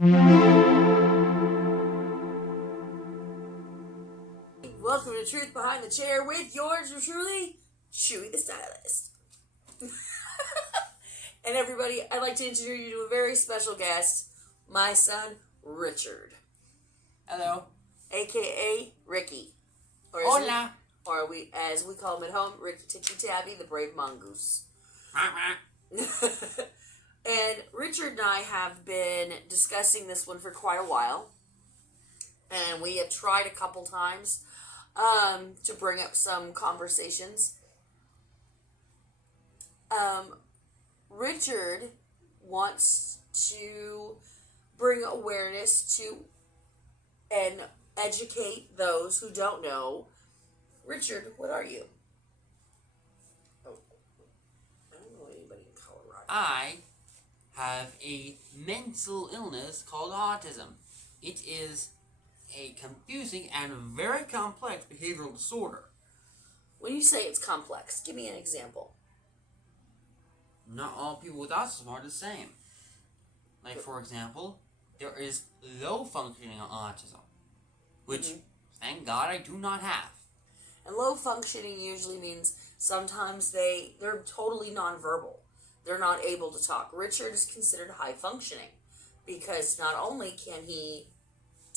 Welcome to Truth Behind the Chair with yours truly, Chewy the Stylist. And everybody, I'd like to introduce you to a very special guest, my son, Richard. Hello. A.K.A. Ricky. Hola. As we call him at home, Ricky Ticky Tabby, the brave mongoose. And Richard and I have been discussing this one for quite a while. And we have tried a couple times to bring up some conversations. Richard wants to bring awareness to and educate those who don't know. Richard, what are you? Oh, I don't know anybody in Colorado. I have a mental illness called autism. It is a confusing and very complex behavioral disorder. When you say it's complex, give me an example. Not all people with autism are the same. Like, for example, there is low functioning autism, which, thank God, I do not have. And low functioning usually means sometimes they're totally nonverbal. They're not able to talk. Richard is considered high functioning because not only can he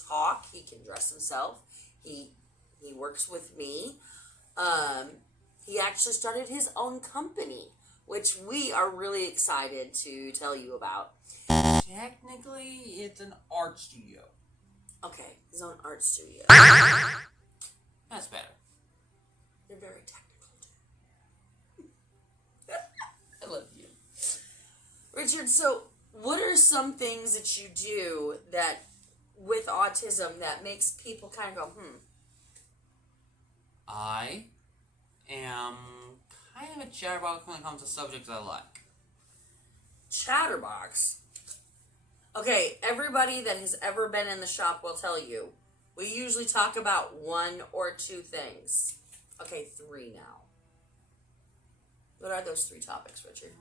talk, he can dress himself, he works with me. He actually started his own company, which we are really excited to tell you about. Technically, it's an art studio. Okay, his own art studio. That's better. You're very technical, too. I love you. Richard, so what are some things that you do that, with autism, that makes people kind of go, I am kind of a chatterbox when it comes to subjects I like. Chatterbox? Okay, everybody that has ever been in the shop will tell you, we usually talk about one or two things. Okay, three now. What are those three topics, Richard?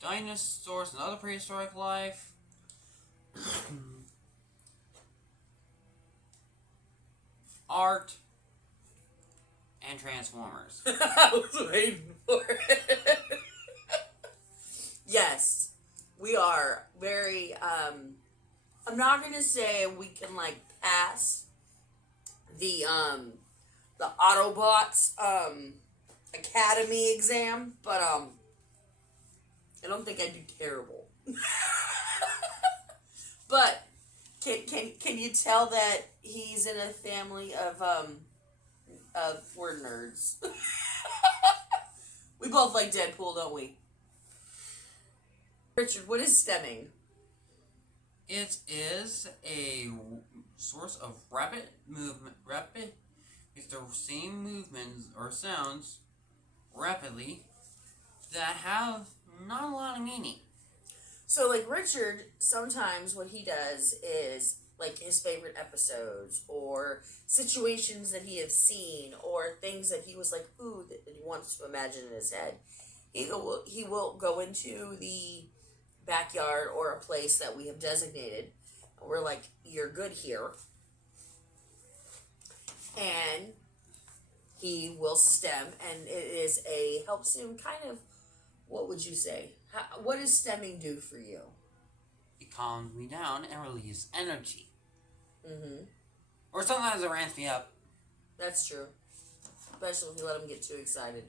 Dinosaurs and other prehistoric life. Art. And Transformers. I was waiting for it. Yes, we are very, I'm not going to say we can, pass the Autobots, Academy exam, but, I don't think I'd do terrible. But can you tell that he's in a family of we're nerds. We both like Deadpool, don't we? Richard, what is stemming? It is a source of rapid movement. It's the same movements or sounds rapidly that have not a lot of meaning. So, Richard, sometimes what he does is, his favorite episodes, or situations that he has seen, or things that he was ooh, that he wants to imagine in his head. He will go into the backyard or a place that we have designated. And we're like, you're good here. And he will stem, and it helps him kind of, what would you say? What does stemming do for you? It calms me down and relieves energy. Mm-hmm. Or sometimes it ramps me up. That's true. Especially if you let him get too excited.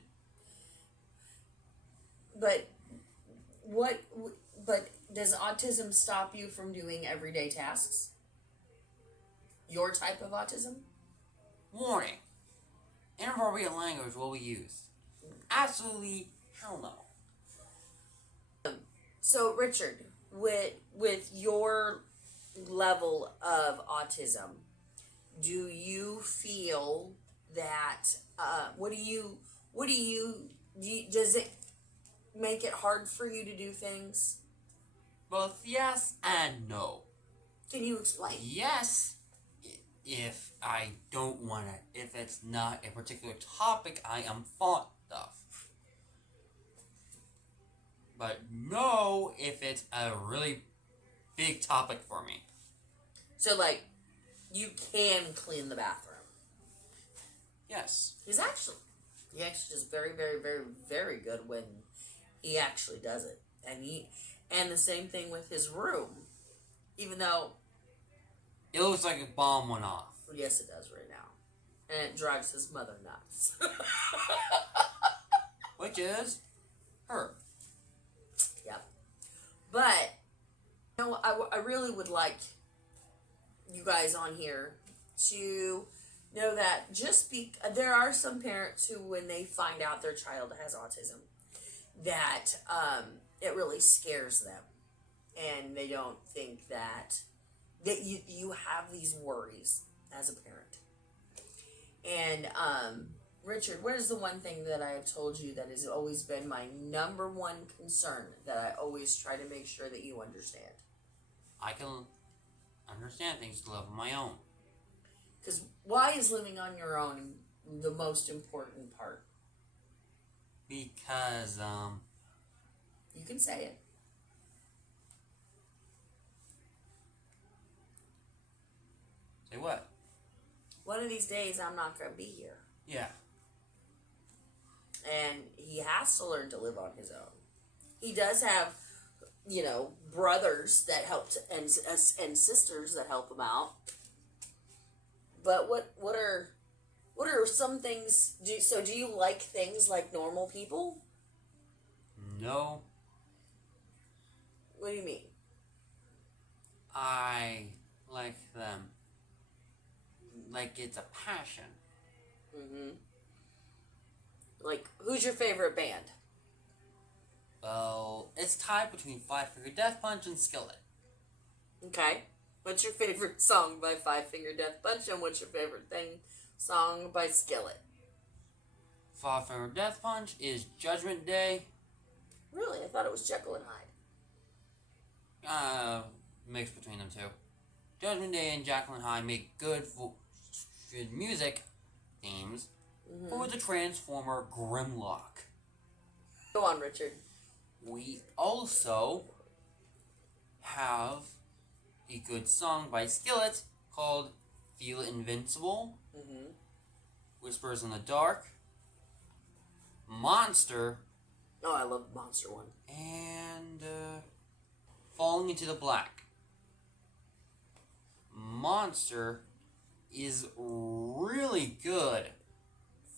But does autism stop you from doing everyday tasks? Your type of autism? Warning. Inappropriate language will be used. Absolutely hell no. So, Richard, with your level of autism, do you feel that, does it make it hard for you to do things? Both yes and no. Can you explain? Yes, if I don't want to, if it's not a particular topic I am fond of. but no if it's a really big topic for me. So, like, you can clean the bathroom. Yes. He actually does very, very, very, very good when he actually does it. And the same thing with his room. Even though, It looks like a bomb went off. yes, it does right now. And it drives his mother nuts. Which is her. Yep. But, I really would like you guys on here to know that there are some parents who, when they find out their child has autism, that it really scares them, and they don't think that you have these worries as a parent. And Richard, what is the one thing that I have told you that has always been my number one concern that I always try to make sure that you understand? I can understand things to live on my own. Because why is living on your own the most important part? Because, You can say it. say what? One of these days, I'm not going to be here. Yeah. And he has to learn to live on his own. He does have, brothers that help and sisters that help him out. But what are some things? Do you like things like normal people? No. What do you mean? I like them. Like it's a passion. Mm-hmm. Like, who's your favorite band? Well, it's tied between Five Finger Death Punch and Skillet. Okay. What's your favorite song by Five Finger Death Punch, and what's your favorite song by Skillet? Five Finger Death Punch is Judgment Day. Really? I thought it was Jekyll and Hyde. Mix between them two. Judgment Day and Jekyll and Hyde make good music themes for the Transformer Grimlock. Go on, Richard. We also have a good song by Skillet called Feel Invincible, Whispers in the Dark, Monster, Oh, I love the Monster one. and Falling into the Black. Monster is really good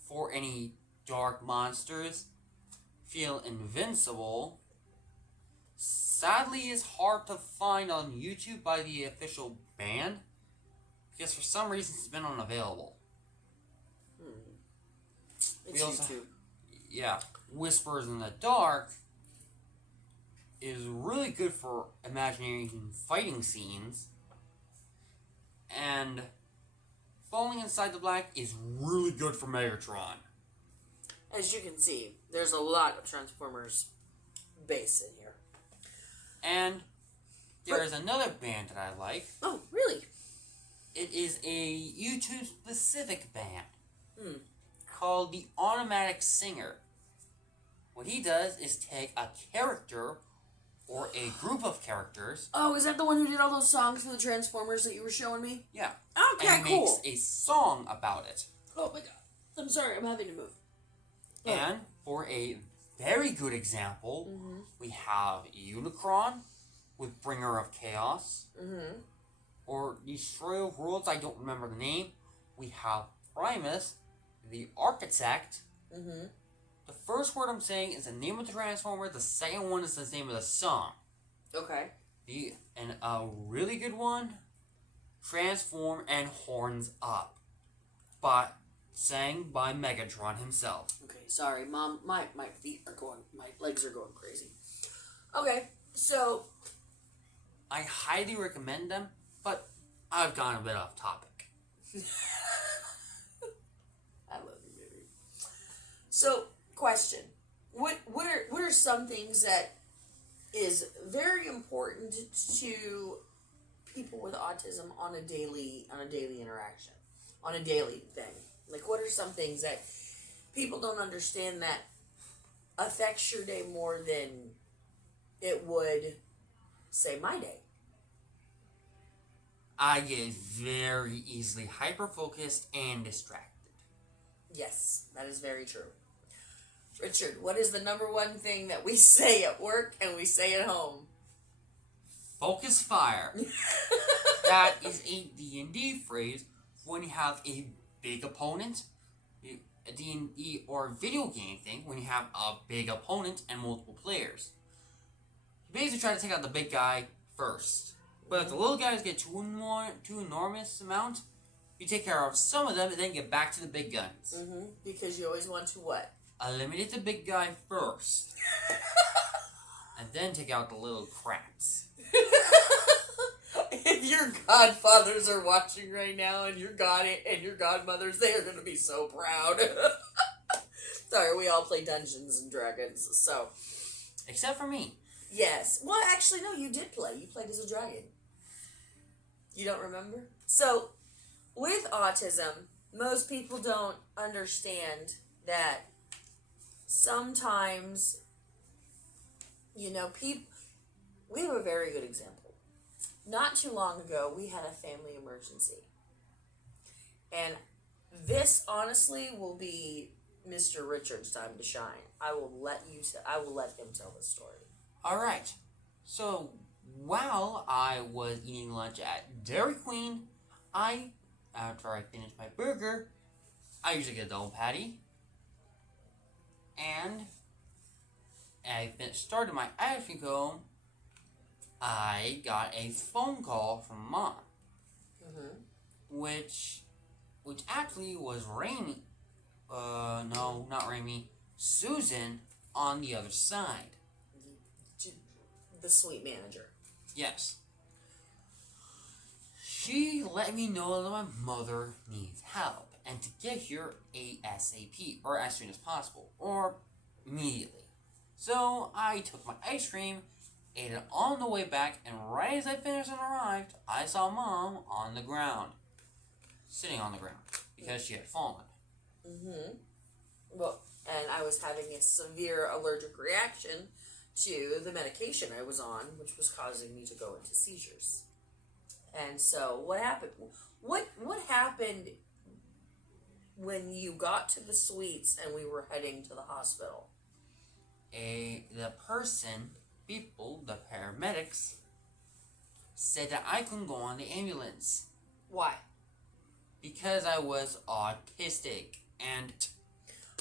for any dark monsters. Feel Invincible sadly is hard to find on YouTube by the official band because for some reason it's been unavailable. It's YouTube. Yeah, Whispers in the Dark is really good for imagining fighting scenes, and Falling Inside the Black is really good for Megatron. As you can see, there's a lot of Transformers bass in here. And there is another band that I like. Oh, really? It is a YouTube-specific band called The Automatic Singer. What he does is take a character or a group of characters. Oh, is that the one who did all those songs for the Transformers that you were showing me? Yeah. Okay, and cool. makes a song about it. Oh my god. I'm sorry, I'm having to move. Oh. And for a very good example, we have Unicron with Bringer of Chaos. Or Destroyer of Worlds, I don't remember the name. We have Primus, the Architect. The first word I'm saying is the name of the Transformer. The second one is the name of the song. Okay. And a really good one, Transform and Horns Up, sang by Megatron himself. Okay, sorry, Mom. My feet are going. My legs are going crazy. Okay, so I highly recommend them, but I've gone a bit off topic. I love you, baby. So, question: What are some things that is very important to people with autism on a daily interaction, on a daily thing? Like, what are some things that people don't understand that affects your day more than it would say my day. I get very easily hyper-focused and distracted. Yes, that is very true. Richard, what is the number one thing that we say at work and we say at home? Focus fire. That is a D&D phrase when you have a big opponent. A D&D or video game thing when you have a big opponent and multiple players. You basically try to take out the big guy first. But if the little guys get too enormous amount, you take care of some of them and then get back to the big guns. Mm-hmm. Because you always want to what? Eliminate the big guy first. And then take out the little crats. If your godfathers are watching right now and your godmothers, they are going to be so proud. Sorry, we all play Dungeons and Dragons, so. Except for me. Yes. Well, actually, no, you did play. You played as a dragon. You don't remember? So, with autism, most people don't understand that sometimes, we have a very good example. Not too long ago, we had a family emergency. And this, honestly, will be Mr. Richard's time to shine. I will let him tell the story. Alright. So, while I was eating lunch at Dairy Queen, after I finished my burger, I usually get a double patty. And I started my ice cream cone. I got a phone call from Mom, which actually was Raimi. No, not Raimi. Susan on the other side. The sweet manager. Yes. She let me know that my mother needs help and to get here ASAP, or as soon as possible, or immediately. So I took my ice cream, ate it on the way back, and right as I finished and arrived, I saw Mom on the ground. Sitting on the ground, because she had fallen. Well, and I was having a severe allergic reaction to the medication I was on, which was causing me to go into seizures. And so, what happened? What happened when you got to the suites and we were heading to the hospital? The paramedics, said that I couldn't go on the ambulance. Why? Because I was autistic, and...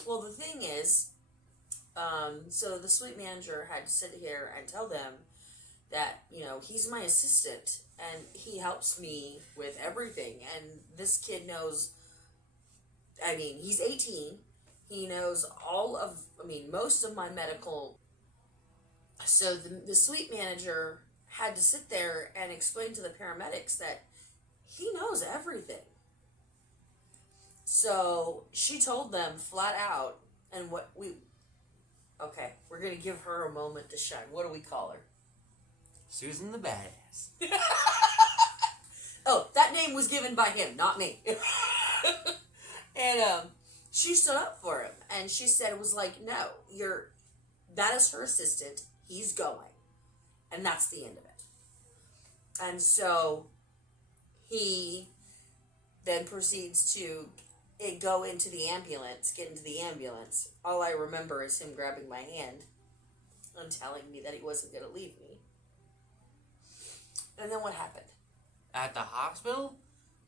Well, the thing is, so the suite manager had to sit here and tell them that, he's my assistant, and he helps me with everything, and this kid knows, he's 18, he knows most of my medical. So the suite manager had to sit there and explain to the paramedics that he knows everything. So she told them flat out, and we're going to give her a moment to shine. What do we call her? Susan the Badass. Oh, that name was given by him, not me. And she stood up for him, and she said it was like, no, that is her assistant. He's going. And that's the end of it. And so he then proceeds to get into the ambulance. All I remember is him grabbing my hand and telling me that he wasn't going to leave me. And then what happened? At the hospital,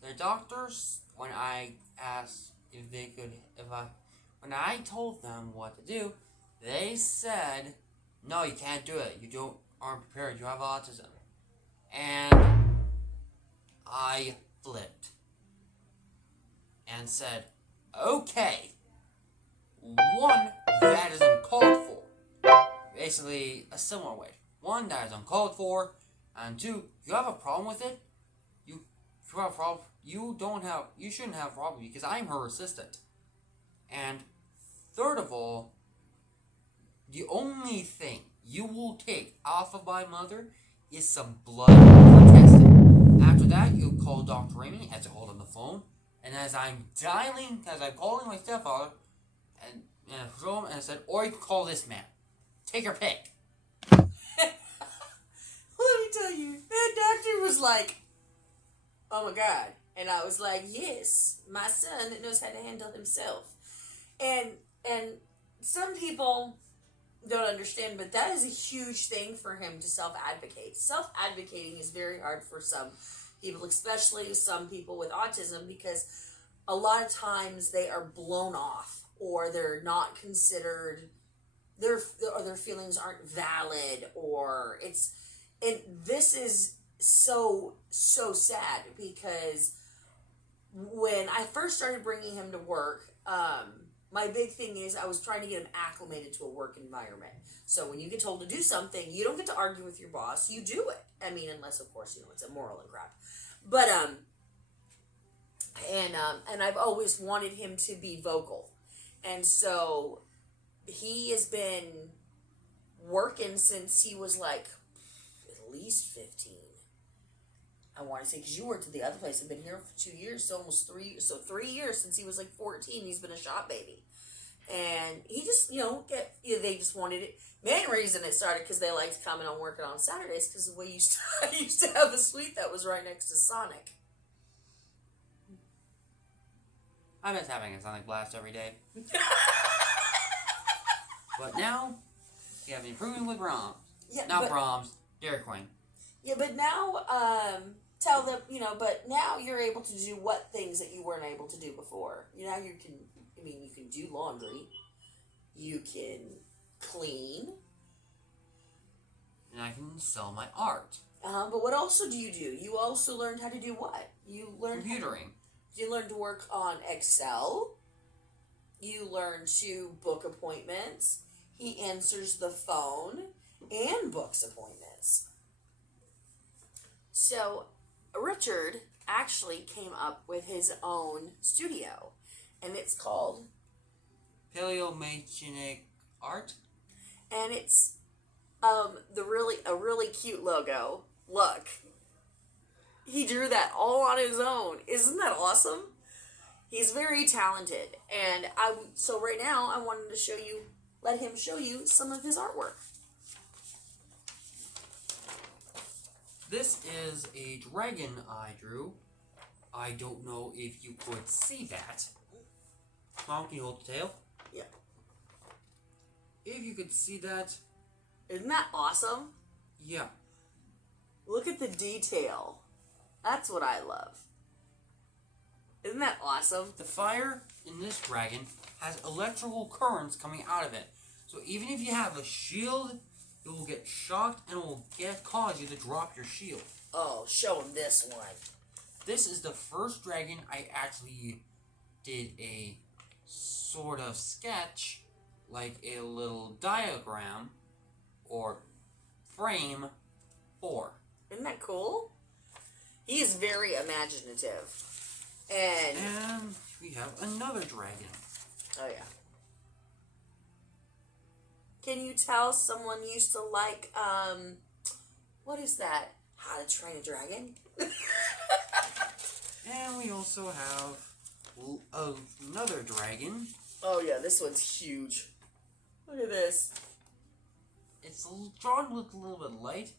the doctors, when I asked when I told them what to do, they said, no, you can't do it. You aren't prepared. You have autism. And I flipped and said, okay, one, that is uncalled for. Basically, a similar way. One, that is uncalled for, and two, you have a problem with it. You have a problem. You shouldn't have a problem because I'm her assistant. And third of all, the only thing you will take off of my mother is some blood for testing. After that, you call Dr. Raimi as I hold on the phone, and as I'm calling my stepfather, and I said, or you can call this man. Take your pick. let me tell you, that doctor was like, oh my God. And I was like, yes, my son knows how to handle himself. And some people don't understand, but that is a huge thing for him to self-advocate. Self-advocating is very hard for some people, especially some people with autism, because a lot of times they are blown off, or they're not considered, their feelings aren't valid, or and this is so sad, because when I first started bringing him to work, my big thing is I was trying to get him acclimated to a work environment. So when you get told to do something, you don't get to argue with your boss. You do it. I mean, unless of course it's immoral and crap. But and I've always wanted him to be vocal, and so he has been working since he was like at least 15. I want to say, because you worked at the other place. I've been here for 2 years, so almost 3. So 3 years since he was like 14. He's been a shop baby, and he just they just wanted it. Main reason it started because they liked coming on working on Saturdays, because I used to have a suite that was right next to Sonic. I miss having a Sonic Blast every day. But now we have an improvement with Brahms. Yeah, Not Brahms, Dairy Queen. Yeah, but now tell them, but now you're able to do what things that you weren't able to do before. Now you can do laundry, you can clean, and I can sell my art. But what also do? You also learned how to do what? You learned computering. You learned to work on Excel. You learned to book appointments. He answers the phone and books appointments. So Richard actually came up with his own studio, and it's called Paleomechanic Art. And it's a really cute logo. Look, he drew that all on his own. Isn't that awesome? He's very talented, and so right now I wanted to let him show you some of his artwork. This is a dragon I drew. I don't know if you could see that. Mom, can you hold the tail? Yeah. If you could see that. Isn't that awesome? Yeah. Look at the detail. That's what I love. Isn't that awesome? The fire in this dragon has electrical currents coming out of it. So even if you have a shield, it will get shocked and it will cause you to drop your shield. Oh, show him this one. This is the first dragon I actually did a sort of sketch, like a little diagram or frame for. Isn't that cool? He is very imaginative. And we have another dragon. Oh, yeah. Can you tell someone used to like, what is that? How to Train a Dragon? And we also have another dragon. Oh, yeah, this one's huge. Look at this. It's drawn with a little bit light.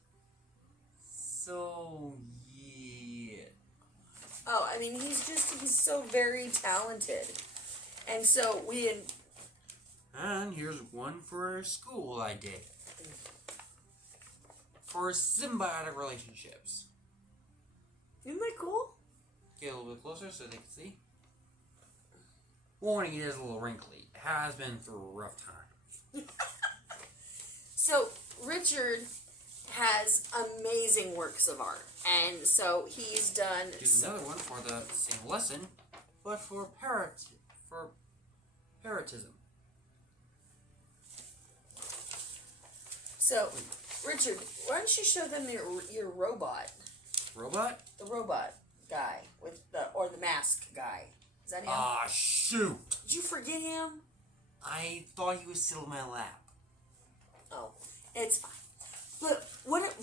So, yeah. Oh, I mean, he's so very talented. And so And here's one for school I did. For symbiotic relationships. Isn't that cool? Get a little bit closer so they can see. Warning, it is a little wrinkly. It has been through a rough time. So, Richard has amazing works of art. And so he's done... Here's another one for the same lesson, but for parrotism. So, Richard, why don't you show them your robot? Robot? The robot guy or the mask guy. Is that him? Ah, shoot! Did you forget him? I thought he was still in my lap. Oh, it's fine. But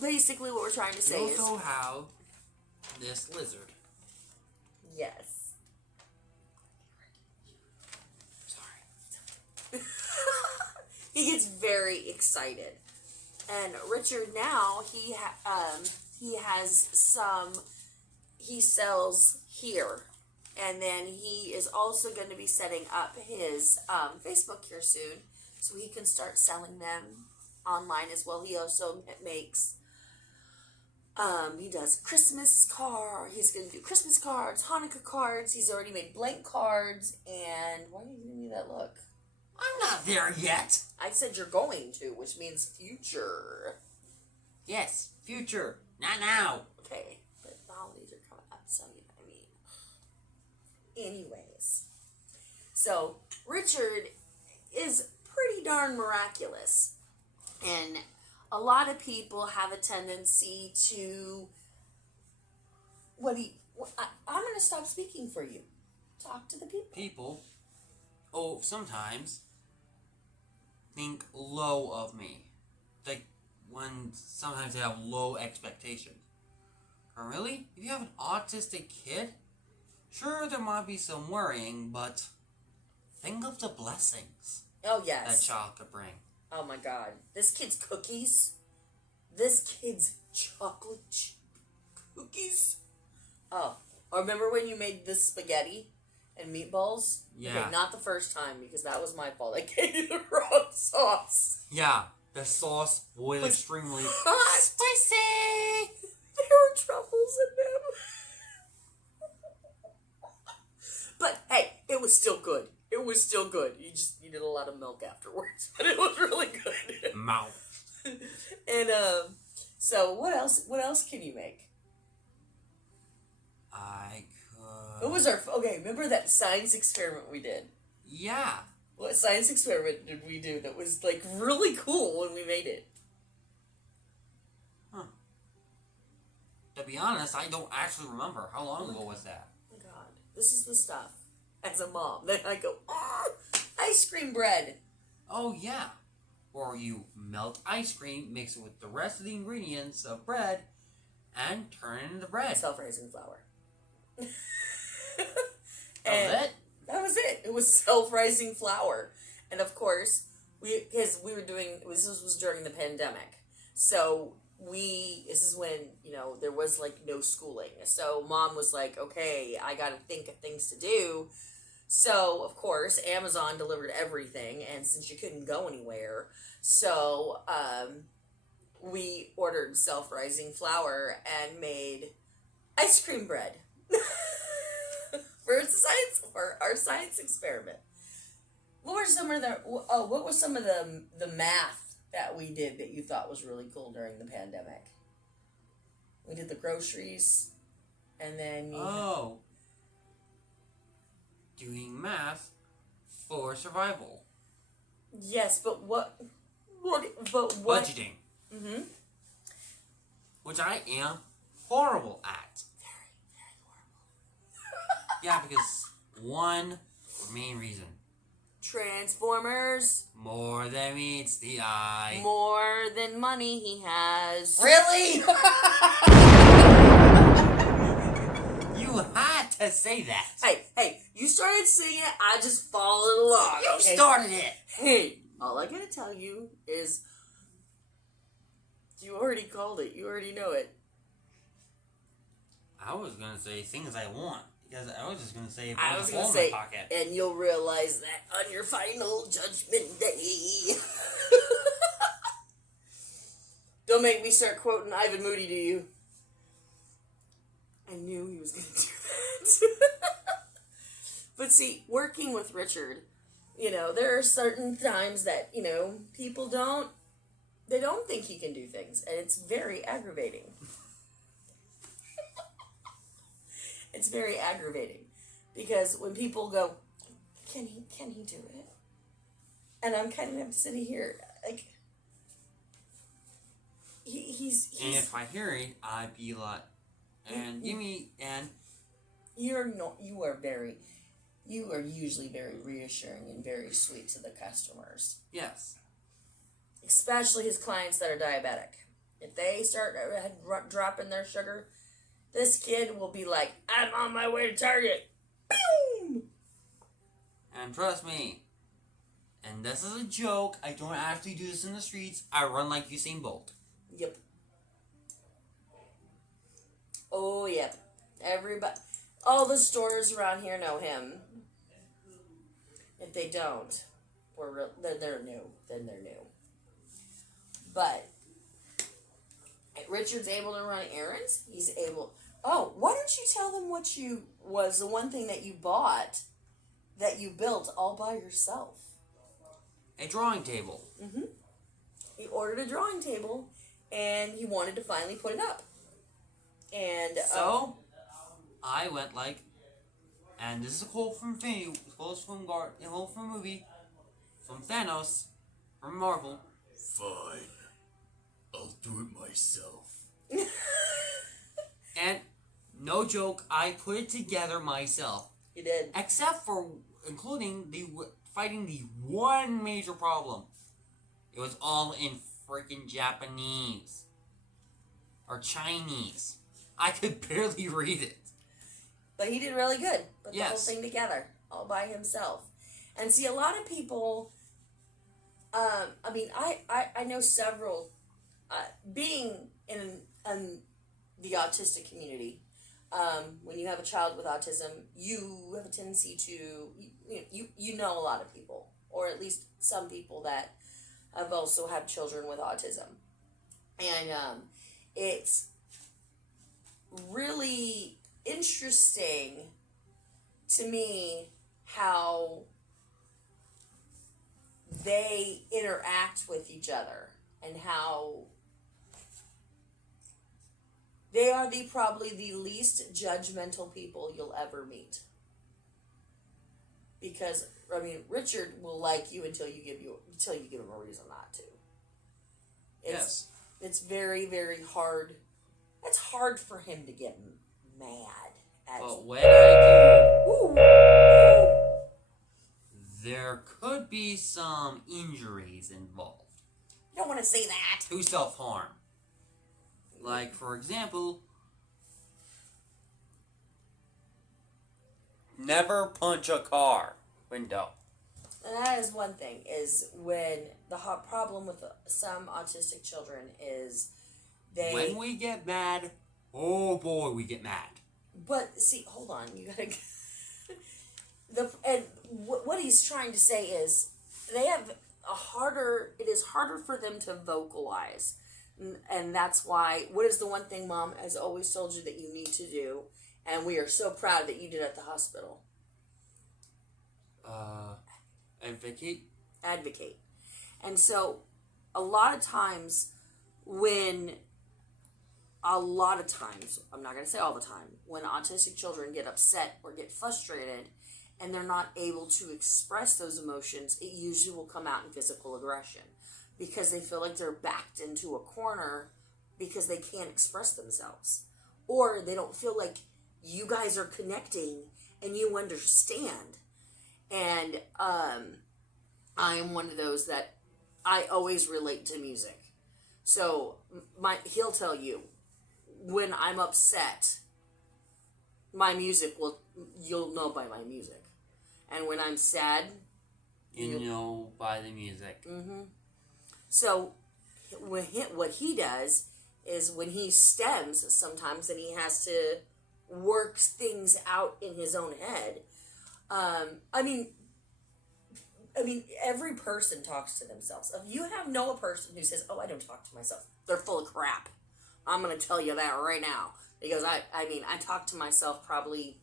basically what we're trying to say We is... also have this lizard. Yes. Sorry. He gets very excited. And Richard now he has some he sells here, and then he is also going to be setting up his Facebook here soon, so he can start selling them online as well. He also makes he does Christmas card. He's going to do Christmas cards, Hanukkah cards. He's already made blank cards. And why are you giving me that look? I'm not there yet. I said you're going to, which means future. Yes, future, not now. Okay, but the holidays are coming up, so you know what I mean. Anyways, so Richard is pretty darn miraculous, and a lot of people have a tendency to I'm going to stop speaking for you. Talk to the people. People, sometimes think low of me. Like when sometimes they have low expectations. But really, if you have an autistic kid, sure there might be some worrying, but think of the blessings Oh, yes. that child could bring. Oh, my God. This kid's cookies. This kid's chocolate chip cookies. Oh, remember when you made this spaghetti and meatballs? Yeah. Okay, not the first time, because that was my fault. I gave you the wrong sauce. Yeah, the sauce was extremely hot. spicy. There were truffles in them. But, hey, it was still good. It was still good. You just needed a lot of milk afterwards, but it was really good. Mouth. And, so what else can you make? I could... What was okay, remember that science experiment we did? Yeah. What science experiment did we do that was, like, really cool when we made it? Huh. To be honest, I don't actually remember. How long ago was that? Oh, God. This is the stuff. As a mom. Then I go, ice cream bread. Oh, yeah. Or you melt ice cream, mix it with the rest of the ingredients of bread, and turn it into bread. Self-raising flour. That was it? That was it. It was self-rising flour. And of course, this was during the pandemic. So this is when, there was like no schooling. So mom was like, okay, I got to think of things to do. So of course, Amazon delivered everything. And since you couldn't go anywhere, so we ordered self-rising flour and made ice cream bread. For our science experiment. What was some of the math that we did that you thought was really cool during the pandemic? We did the groceries, and then doing math for survival. Yes, but what? Budgeting. Mm-hmm. Which I am horrible at. Very horrible. Yeah, because one main reason. Transformers. More than meets the eye. More than money he has. Really? You had to say that. Hey, you started singing it, I just followed along. You okay? started it. Hey, all I gotta tell you is you already called it. You already know it. I was gonna say things I want. Because I was just gonna say I was in gonna my say, pocket. and you'll realize that on your final judgment day. Don't make me start quoting Ivan Moody to you. I knew he was gonna do that. But see, working with Richard, there are certain times that, people don't think he can do things, and it's very aggravating. It's very aggravating because when people go, can he do it? And I'm kind of sitting here like, he's and if I hear it, I'd be like, and give me, and you are usually very reassuring and very sweet to the customers. yes. Especially his clients that are diabetic. If they start dropping their sugar, this kid will be like, I'm on my way to Target. Boom! And trust me, And this is a joke. I don't actually do this in the streets. I run like Usain Bolt. Yep. Oh, yep. Everybody, all the stores around here know him. If they don't, then they're new. Then they're new. But Richard's able to run errands. He's able. Oh, why don't you tell them what was the one thing that you bought that you built all by yourself? A drawing table. Mm-hmm. He ordered a drawing table, and he wanted to finally put it up. And so I went like, and this is a quote from Infinity, quote from a movie, from Thanos, from Marvel. Fine, I'll do it myself. And no joke, I put it together myself. You did, except for including fighting the one major problem. It was all in freaking Japanese or Chinese. I could barely read it. but he did really good. Put Yes. the whole thing together all by himself. And see, a lot of people. I mean, I know several. Being in the autistic community, when you have a child with autism, you have a tendency to you know a lot of people, or at least some people that have also had children with autism, and it's really interesting to me how they interact with each other and how they are probably the least judgmental people you'll ever meet. Because I mean, Richard will like you until you give him a reason not to. It's very, very hard. It's hard for him to get mad at you. But when I Ooh. do, there could be some injuries involved. You don't want to say that. To self-harm. Like, for example, never punch a car window. And that is one thing, is when the hot problem with some autistic children is When we get mad, oh boy, we get mad. But see, hold on, you gotta. What he's trying to say is they have it is harder for them to vocalize. And that's why, what is the one thing Mom has always told you that you need to do, and we are so proud that you did at the hospital? Advocate. And so, a lot of times, I'm not going to say all the time, when autistic children get upset or get frustrated, and they're not able to express those emotions, it usually will come out in physical aggression. Because they feel like they're backed into a corner because they can't express themselves. Or they don't feel like you guys are connecting and you understand. And I am one of those that I always relate to music. So he'll tell you, when I'm upset, you'll know by my music. And when I'm sad, You know by the music. Mm-hmm. So, what he does is when he stems, sometimes, and he has to work things out in his own head. I mean, every person talks to themselves. If you know a person who says, "Oh, I don't talk to myself," they're full of crap. I'm going to tell you that right now. Because I talk to myself probably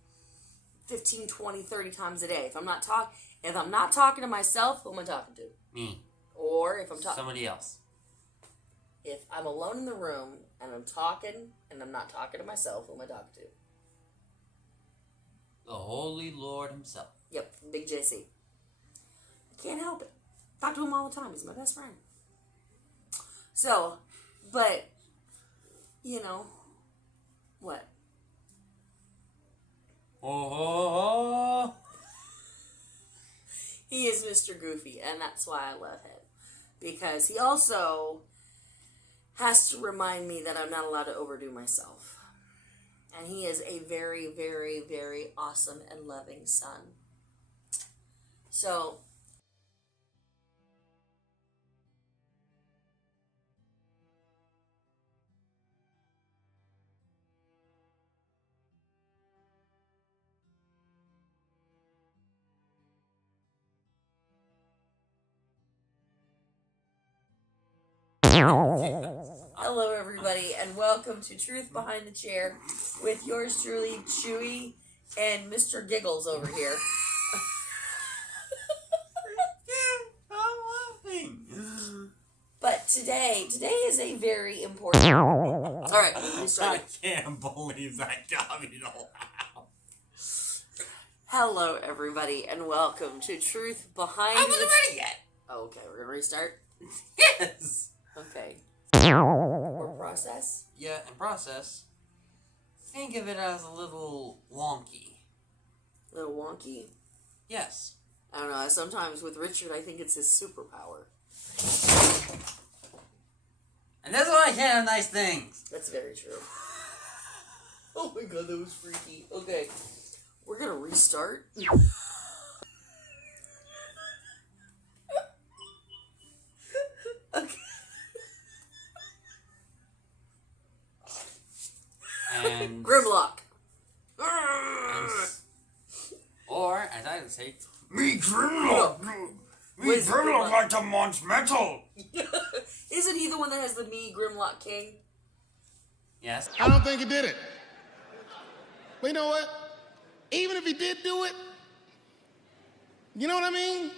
15, 20, 30 times a day. If I'm not talking to myself, who am I talking to? Me. Or if I'm talking somebody else. If I'm alone in the room and I'm talking and I'm not talking to myself, who am I talking to? The Holy Lord himself. Yep, Big JC. I can't help it. Talk to him all the time. He's my best friend. So, but, what? Oh. He is Mr. Goofy, and that's why I love him. Because he also has to remind me that I'm not allowed to overdo myself. And he is a very, very, very awesome and loving son. So, Hello, everybody, and welcome to Truth Behind the Chair with yours truly, Chewy, and Mr. Giggles over here. But today is a very important. All right, we I started. can't believe that got me to laugh. Hello, everybody, and welcome to Truth Behind I the wasn't ready yet. Okay, we're gonna restart. Yes. Okay. Or process. Yeah, and process. Think of it as a little wonky. A little wonky. Yes. I don't know. Sometimes with Richard, I think it's his superpower. And that's why I can't have nice things. That's very true. Oh my god, that was freaky. Okay, we're gonna restart. Okay. And Grimlock. or as I would say, Me Grimlock! Me Where's the Grimlock Grimlock? like to munch metal! Isn't he the one that has the me Grimlock King? yes. I don't think he did it. But you know what? Even if he did do it, you know what I mean?